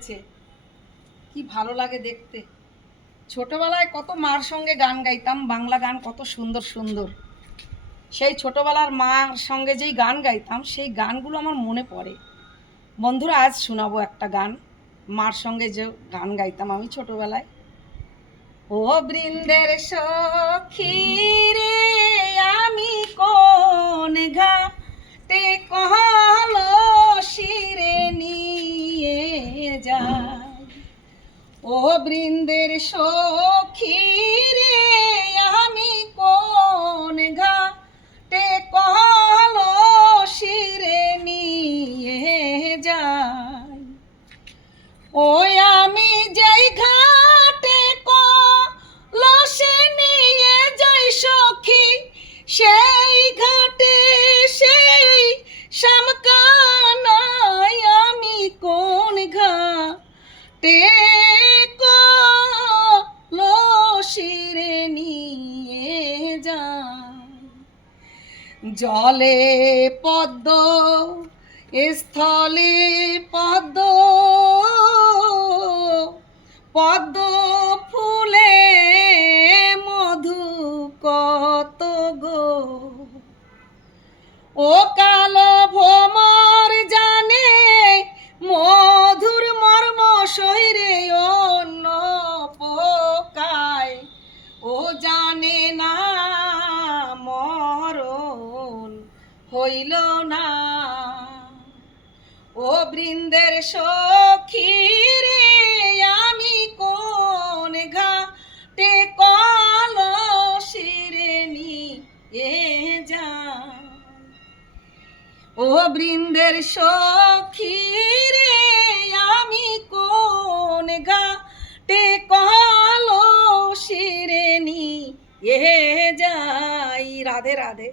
হয়েছে, কি ভালো লাগে দেখতে। ছোটবেলায় কত মার সঙ্গে গান গাইতাম, বাংলা গান কত সুন্দর সুন্দর। সেই ছোটবেলার মার সঙ্গে যেই গান গাইতাম সেই গানগুলো আমার মনে পড়ে। বন্ধুরা, আজ শোনাবো একটা গান, মার সঙ্গে যে গান গাইতাম আমি ছোটবেলায়। ও বৃন্দের সখী রে, আমি কোন ঘাটে কলসিরে নিয়ে যাই। ও বৃন্দের সখী রে, আমি কোন ঘাটে কলসিরে নিয়ে যাই। ওই আমি যেই ঘাটে কলসে নিয়ে যাই সখী, সেই ঘাটে সেই শামকানাই। আমি কোন ঘাটে কলসিরে নিয়ে যাই। জলে পদ্ম, স্থলে পদ্ম, পদ্ম ফুলে মধু কত গো। ও কালো ভ্রমর জানে মধুর মর্ম সহিরে, অন্য পোকায় ও জানে না মরণ হইল না। ও বৃন্দের সখী রে, আমি কোন ঘাটে কলসিরে নিয়ে যাই। ও বৃন্দের সখী রে, আমি কোন ঘাটে কলসিরে নিয়ে যাই। রাধে রাধে।